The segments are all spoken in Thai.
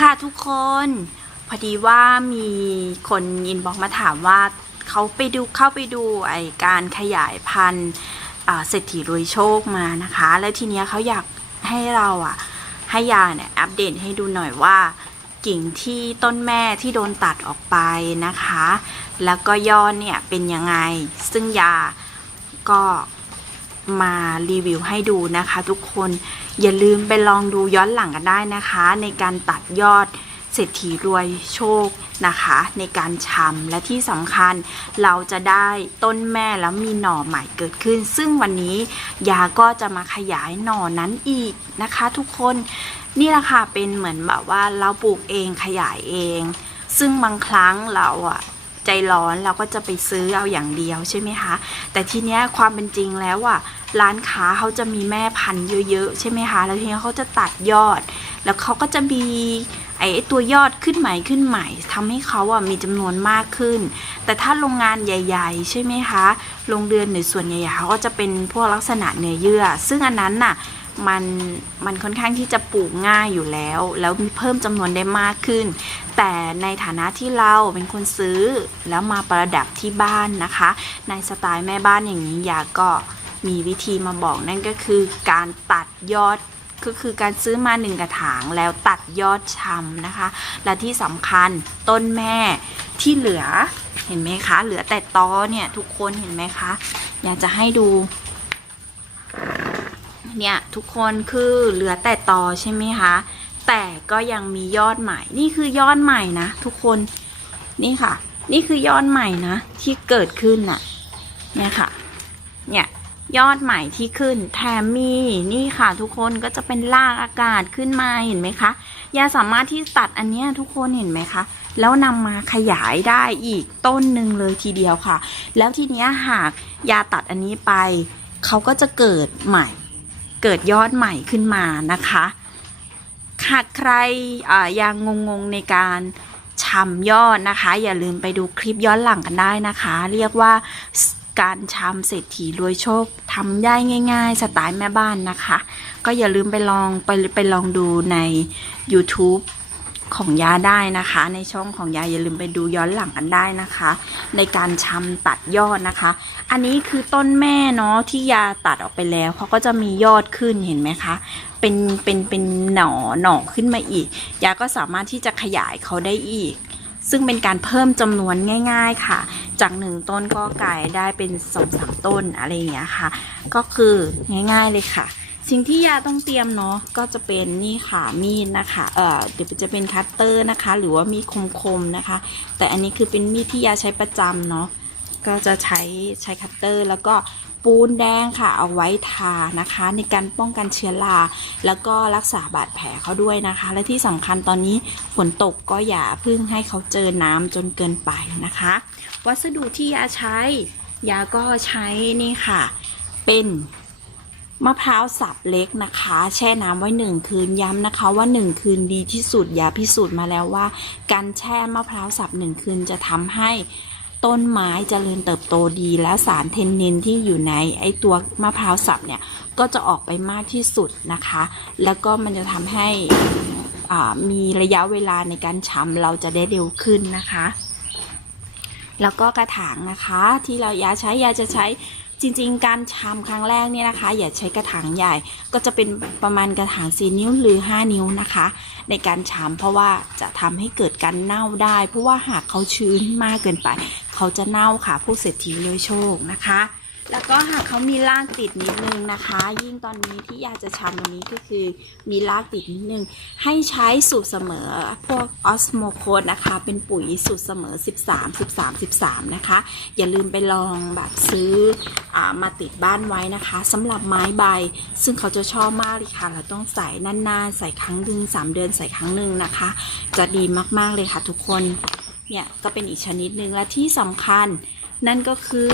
ค่ะทุกคน พอดีว่ามีคนอินบอกมาถามว่าเขาไปดูเข้าไปดูไอการขยายพันธุ์เศรษฐีรวยโชคมานะคะ แล้วทีเนี้ยเขาอยากให้เราอะให้ยาเนี่ยอัปเดตให้ดูหน่อยว่า กิ่งที่ต้นแม่ที่โดนตัดออกไปนะคะ แล้วก็ยอดเนี่ยเป็นยังไงซึ่งยาก็ มารีวิวให้ดูนะคะทุกคนอย่าลืมไปลองดูย้อนหลังกันได้นะคะ ในการตัดยอดเศรษฐีรวยโชคนะคะ ในการชำและที่สำคัญเราจะได้ต้นแม่แล้วมีหน่อใหม่เกิดขึ้น ซึ่งวันนี้ยาก็จะมาขยายหน่อนั้นอีกนะคะ ทุกคนนี่แหละค่ะเป็นเหมือนแบบว่าเราปลูกเองขยายเอง ซึ่งบางครั้งเราอะ ใจร้อนเราก็จะไปซื้อเอาอย่างเดียวใช่ไหมคะ แต่ทีเนี้ยความเป็นจริงแล้วอะร้านค้าเขาจะมีแม่พันธุ์เยอะๆใช่ไหมคะ แล้วทีนี้เขาจะตัดยอด แล้วเขาก็จะมีไอ้ตัวยอดขึ้นใหม่ขึ้นใหม่ทำให้เขาอะมีจำนวนมากขึ้น แต่ถ้าโรงงานใหญ่ ๆ ใช่ไหมคะโรงเรือนหรือส่วนใหญ่ๆเขาก็จะเป็นพวกลักษณะเนื้อเยื่อ ซึ่งอันนั้นน่ะ มันมันค่อนข้างที่จะปลูกง่ายอยู่แล้ว แล้วมีเพิ่มจำนวนได้มากขึ้น แต่ในฐานะที่เราเป็นคนซื้อแล้วมาประดับที่บ้านนะคะ ในสไตล์แม่บ้านอย่างนี้ยาก็มีวิธีมาบอกนั่นก็คือการตัดยอดก็คือการซื้อมาหนึ่งกระถางแล้วตัดยอดชำนะคะ และที่สำคัญต้นแม่ที่เหลือเห็นไหมคะ เหลือแต่ตอเนี่ยทุกคนเห็นไหมคะ อยากจะให้ดู เนี่ยทุกคนคือเหลือแต่ตอใช่ไหมคะ แต่ก็ยังมียอดใหม่ นี่คือยอดใหม่นะทุกคนนี่ค่ะ นี่คือยอดใหม่นะที่เกิดขึ้นน่ะเนี่ยค่ะเนี่ยยอดใหม่ที่ขึ้นแถมมีนี่ค่ะ ทุกคนก็จะเป็นรากอากาศขึ้นมาเห็นไหมคะยาสามารถที่ตัดอันเนี้ยทุกคนเห็นไหมคะ แล้วนำมาขยายได้อีกต้นหนึ่งเลยทีเดียวค่ะ แล้วทีเนี้ยหากยาตัดอันนี้ไป เขาก็จะเกิดใหม่ เกิดยอดใหม่ขึ้นมานะคะหากใครยังงงๆในการชำยอดนะคะ อย่าลืมไปดูคลิปย้อนหลังกันได้นะคะ เรียกว่าการชำเศรษฐีรวยโชคทำได้ง่าย ๆ สไตล์แม่บ้านนะคะ ก็อย่าลืมไปลองไปไปลองดูใน YouTube ของยาได้นะคะ ในช่องของยาอย่าลืมไปดูย้อนหลังกันได้นะคะ ในการชำตัดยอดนะคะ อันนี้คือต้นแม่เนาะที่ยาตัดออกไปแล้วเขาก็จะมียอดขึ้นเห็นไหมคะเป็นเป็นเป็นหน่อหน่อขึ้นมาอีก ยาก็สามารถที่จะขยายเขาได้อีก ซึ่งเป็นการเพิ่มจำนวนง่าย ๆค่ะ จากหนึ่งต้นก็กลายได้เป็นสองสามต้นอะไรอย่างเงี้ยค่ะ ก็คือง่าย ๆเลยค่ะ สิ่งที่ยาต้องเตรียมเนาะก็จะเป็นนี่ค่ะมีดนะคะเอ่อเดี๋ยวจะเป็นคัตเตอร์นะคะ หรือว่ามีดคมๆนะคะ แต่อันนี้คือเป็นมีดที่ยาใช้ประจำเนาะก็จะใช้ใช้คัตเตอร์ แล้วก็ปูนแดงค่ะ เอาไว้ทานะคะ ในการป้องกันเชื้อราแล้วก็รักษาบาดแผลเขาด้วยนะคะ และที่สำคัญตอนนี้ฝนตกก็อย่าเพึ่งให้เขาเจอน้ำจนเกินไปนะคะ วัสดุที่ยาใช้ยาก็ใช้นี่ค่ะ เป็น มะพร้าวสับเล็กนะคะ แช่น้ำไว้หนึ่งคืนย้ำนะคะว่าหนึ่งคืนดีที่สุดยาพิสูจน์มาแล้วว่า การแช่มะพร้าวสับหนึ่งคืนจะทำให้ต้นไม้เจริญเติบโตดีและสารเทนนินที่อยู่ในไอตัวมะพร้าวสับเนี่ยก็จะออกไปมากที่สุดนะคะ แล้วก็มันจะทำให้มีระยะเวลาในการช้ำเราจะได้เร็วขึ้นนะคะ แล้วก็กระถางนะคะที่เรายาใช้ยาจะใช้ จริงๆ การชามครั้งแรกเนี่ยนะคะ อย่าใช้กระถางใหญ่ ก็จะเป็นประมาณกระถาง4นิ้วหรือ 5 นิ้วนะคะ ในการชามเพราะว่าจะทำให้เกิดการเน่าได้ เพราะว่าหากเขาชื้นมากเกินไป เขาจะเน่าค่ะผู้เศรษฐีรวยโชคนะคะ แล้วก็หากเขามีรากติดนิดนึงนะคะ ยิ่งตอนนี้ที่อยากจะชำวันนี้ก็คือมีรากติดนิดนึง ให้ใช้สูตรเสมอพวกออสโมโคดนะคะ เป็นปุ๋ยสูตรเสมอ 13 13 13 นะคะ อย่าลืมไปลองแบบซื้ออมาติดบ้านไว้นะคะสำหรับไม้ใบ ซึ่งเขาจะชอบมากเลยค่ะ เราต้องใส่นานๆ ใส่ครั้งหนึ่ง3 เดือนใส่ครั้งหนึ่งนะคะ จะดีมากๆเลยค่ะทุกคนเนี่ยก็เป็นอีกชนิดหนึ่งและที่สำคัญนั่นก็คือ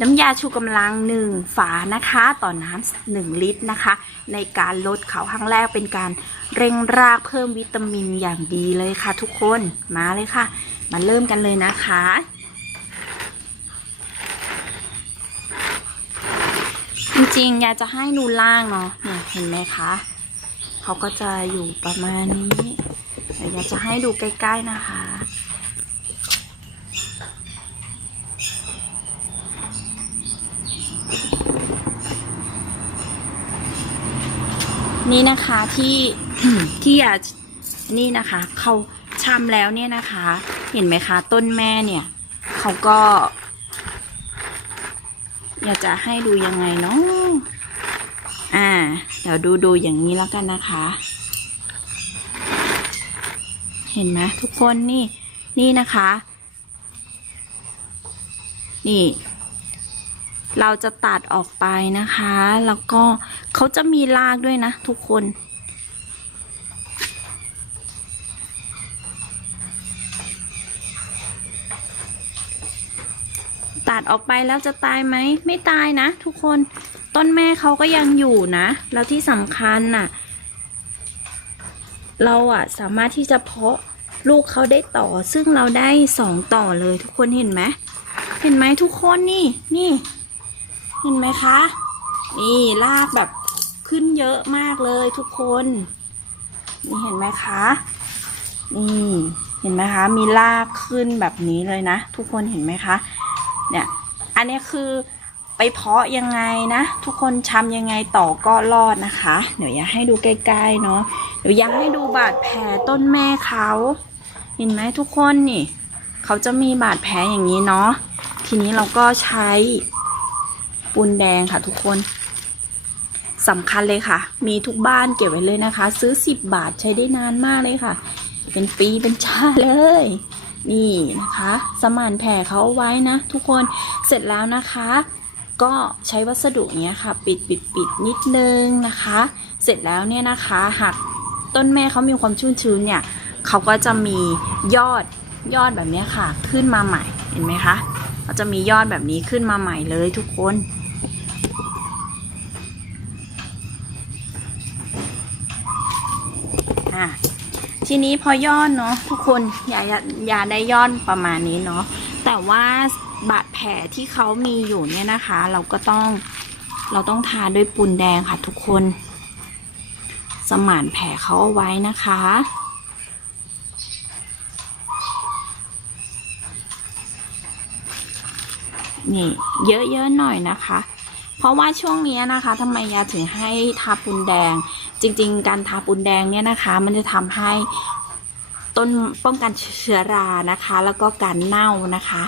น้ำยาชูกำลังหนึ่งฝานะคะ ต่อน้ำหนึ่งลิตรนะคะ ในการลดเขาครั้งแรกเป็นการเร่งรากเพิ่มวิตามินอย่างดีเลยค่ะ ทุกคนมาเลยค่ะ มาเริ่มกันเลยนะคะจริงๆอยากจะให้ดูล่างเนาะเนี่ยเห็นไหมคะเขาก็จะอยู่ประมาณนี้ยวอยากจะให้ดูใกล้ ๆนะคะ นี่นะคะที่ที่อยากนี่นะคะเขาชำแล้วเนี่ยนะคะ เห็นไหมคะ ต้นแม่เนี่ยเขาก็ อยากจะให้ดูยังไงเนาะอ่า เดี๋ยวดูดูอย่างนี้แล้วกันนะคะ เห็นไหมทุกคนนี่นี่นะคะ นี่ เราจะตัดออกไปนะคะ แล้วก็เขาจะมีรากด้วยนะทุกคนตัดออกไปแล้วจะตายไหม ไม่ตายนะทุกคนต้นแม่เขาก็ยังอยู่นะ แล้วที่สำคัญน่ะ เราอะสามารถที่จะเพาะลูกเขาได้ต่อ ซึ่งเราได้สองต่อเลยทุกคนเห็นไหมเห็นไหมทุกคนนี่นี่ เห็นไหมคะ นี่รากแบบขึ้นเยอะมากเลยทุกคน นี่เห็นไหมคะ นี่เห็นไหมคะ มีรากขึ้นแบบนี้เลยนะ ทุกคนเห็นไหมคะ เนี่ย อันนี้คือไปเพาะยังไงนะ ทุกคนชำยังไงต่อก็รอดนะคะ เดี๋ยวอยากให้ดูใกล้ๆเนาะเดี๋ยวอยากให้ดูบาดแผลต้นแม่เขา เห็นไหมทุกคนนี่ เขาจะมีบาดแผลอย่างนี้เนาะทีนี้เราก็ใช้ ปูนแดงค่ะทุกคนสำคัญเลยค่ะ มีทุกบ้านเก็บไว้เลยนะคะ ซื้อ 10 บาทใช้ได้นานมากเลยค่ะ เป็นปีเป็นชาเลย นี่นะคะ สมานแผ่เขาเอาไว้นะทุกคนเสร็จแล้วนะคะ ก็ใช้วัสดุเนี้ยค่ะ ปิดปิดปิดนิดนึงนะคะ เสร็จแล้วเนี่ยนะคะหากต้นแม่เขามีความชุ่มชื้นเนี่ยเขาก็จะมียอดยอดแบบนี้ค่ะ ขึ้นมาใหม่เห็นไหมคะเขาจะมียอดแบบนี้ขึ้นมาใหม่เลยทุกคน อะ ทีนี้พอยอดเนาะทุกคนอย่าอย่าอย่าได้ยอดประมาณนี้เนาะแต่ว่าบาดแผลที่เขามีอยู่เนี่ยนะคะ เราก็ต้องเราต้องทาด้วยปูนแดงค่ะทุกคน สมานแผลเขาเอาไว้นะคะนี่เยอะๆหน่อยนะคะ เพราะว่าช่วงนี้นะคะทำไมยาถึงให้ทาปูนแดง จริง ๆ การทาปูนแดงเนี่ยนะคะ มันจะทำให้ต้นป้องกันเชื้อรานะคะ แล้วก็การเน่านะคะ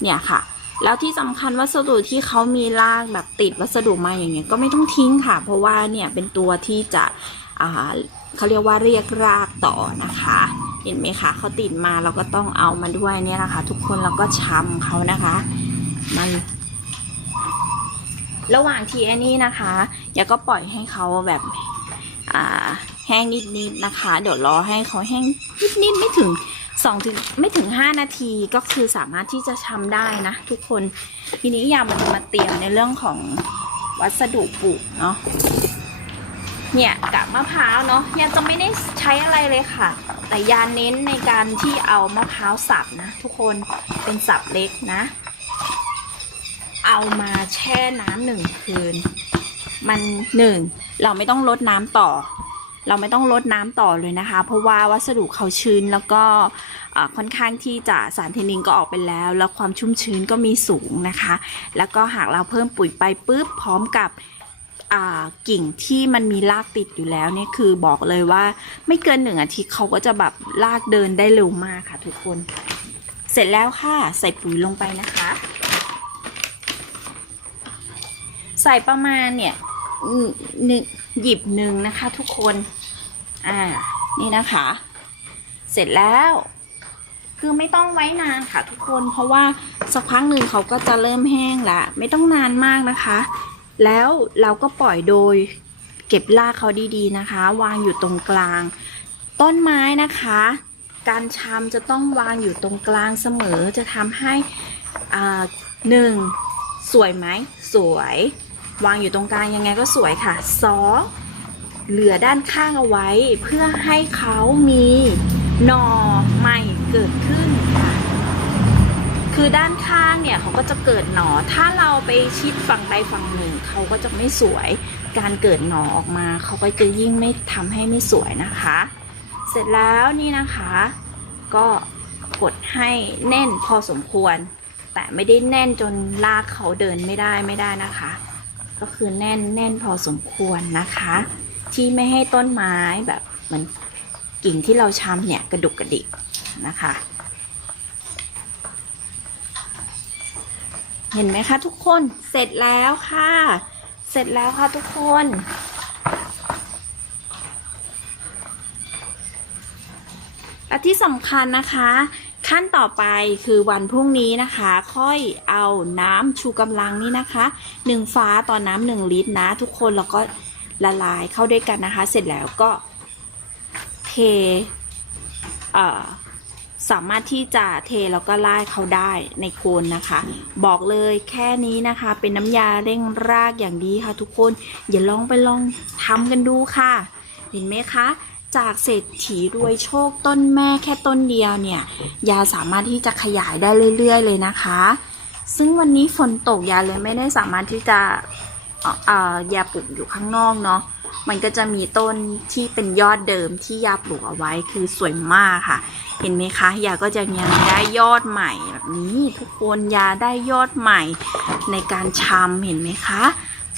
เนี่ยค่ะ แล้วที่สำคัญวัสดุที่เขามีรากแบบติดวัสดุมาอย่างเงี้ยก็ไม่ต้องทิ้งค่ะ เพราะว่าเนี่ยเป็นตัวที่จะเขาเรียกว่าเรียกรากต่อนะคะ เห็นไหมคะเขาติดมาเราก็ต้องเอามาด้วยเนี่ยนะคะ ทุกคนแล้วก็ช้ำเขานะคะ มันระหว่างที่อันนี้นะคะอย่าก็ปล่อยให้เขาแบบ อ่าแห้งนิดๆนะคะ เดี๋ยวรอให้เขาแห้งนิดๆไม่ถึงสองถึงไม่ถึงห้านาทีก็คือสามารถที่จะชำได้นะ ทุกคนทีนี้ยามันจะมาเตรียมในเรื่องของวัสดุปลูกเนาะเนี่ยกับมะพร้าวเนาะยาจะไม่ได้ใช้อะไรเลยค่ะ แต่ยาเน้นในการที่เอามะพร้าวสับนะ ทุกคนเป็นสับเล็กนะ เอามาแช่น้ำหนึ่งคืน มันหนึ่งเราไม่ต้องลดน้ำต่อ เราไม่ต้องลดน้ำต่อเลยนะคะ เพราะว่าวัสดุเขาชื้นแล้วก็ค่อนข้างที่จะสารเทนนินก็ออกไปแล้ว แล้วความชุ่มชื้นก็มีสูงนะคะ แล้วก็หากเราเพิ่มปุ๋ยไปปุ๊บพร้อมกับกิ่งที่มันมีรากติดอยู่แล้วเนี่ยคือบอกเลยว่าไม่เกินหนึ่งอาทิตย์เขาก็จะแบบลากเดินได้เร็วมากค่ะทุกคน เสร็จแล้วค่ะใส่ปุ๋ยลงไปนะคะ ใส่ประมาณเนี่ยหนึ่งหยิบหนึ่งนะคะทุกคน อ่า นี่นะคะ เสร็จแล้ว คือไม่ต้องไว้นานค่ะทุกคน เพราะว่าสักพักหนึ่งเขาก็จะเริ่มแห้งละ ไม่ต้องนานมากนะคะ แล้วเราก็ปล่อยโดยเก็บรากเขาดีๆนะคะ วางอยู่ตรงกลาง ต้นไม้นะคะ การชำจะต้องวางอยู่ตรงกลางเสมอจะทำให้อ่าหนึ่งสวยไหมสวย วางอยู่ตรงกลางยังไงก็สวยค่ะสอเหลือด้านข้างเอาไว้เพื่อให้เขามีหน่อใหม่เกิดขึ้นค่ะ คือด้านข้างเนี่ยเขาก็จะเกิดหนอ ถ้าเราไปชิดฝั่งใดฝั่งหนึ่งเขาก็จะไม่สวย การเกิดหนอออกมาเขาก็จะยิ่งไม่ทำให้ไม่สวยนะคะ เสร็จแล้วนี่นะคะ ก็กดให้แน่นพอสมควร แต่ไม่ได้แน่นจนลากเขาเดินไม่ได้ไม่ได้นะคะ ก็คือแน่นแน่นพอสมควรนะคะ ที่ไม่ให้ต้นไม้แบบเหมือนกิ่งที่เราชำเนี่ยกระดุกกระดิกนะคะ เห็นไหมคะทุกคนเสร็จแล้วค่ะ เสร็จแล้วค่ะทุกคนและที่สำคัญนะคะ ขั้นต่อไปคือวันพรุ่งนี้นะคะ ค่อยเอาน้ำชูกำลังนี่นะคะหนึ่งฟ้าต่อน้ำหนึ่งลิตรนะ ทุกคนแล้วก็ละลายเข้าด้วยกันนะคะ เสร็จแล้วก็เทเอ่อสามารถที่จะเทแล้วก็ล่ายเขาได้ในโคนนะคะ บอกเลยแค่นี้นะคะ เป็นน้ำยาเร่งรากอย่างดีค่ะทุกคน อย่าลองไปลองทำกันดูค่ะ เห็นไหมคะ จากเศรษฐีรวยโชคต้นแม่แค่ต้นเดียวเนี่ย ยาสามารถที่จะขยายได้เรื่อย ๆ เลยนะคะ ซึ่งวันนี้ฝนตกยาเลยไม่ได้สามารถที่จะเอ่อยาปลูกอยู่ข้างนอกเนาะ มันก็จะมีต้นที่เป็นยอดเดิมที่ยาปลูกเอาไว้คือสวยมากค่ะ เห็นไหมคะ ยาก็จะยังได้ยอดใหม่แบบนี้ ทุกคนยาได้ยอดใหม่ในการชำเห็นไหมคะ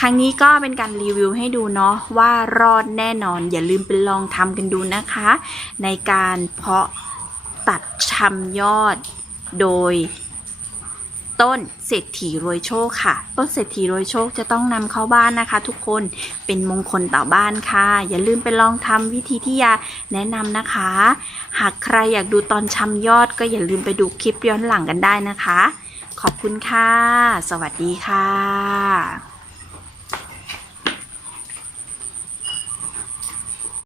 ครั้งนี้ก็เป็นการรีวิวให้ดูเนาะว่ารอดแน่นอน อย่าลืมไปลองทำกันดูนะคะ ในการเพาะตัดชำยอดโดยต้นเศรษฐีรวยโชคค่ะ ต้นเศรษฐีรวยโชคจะต้องนำเข้าบ้านนะคะ ทุกคนเป็นมงคลต่อบ้านค่ะ อย่าลืมไปลองทำวิธีที่ยาแนะนำนะคะ หากใครอยากดูตอนชำยอดก็อย่าลืมไปดูคลิปย้อนหลังกันได้นะคะ ขอบคุณค่ะ สวัสดีค่ะ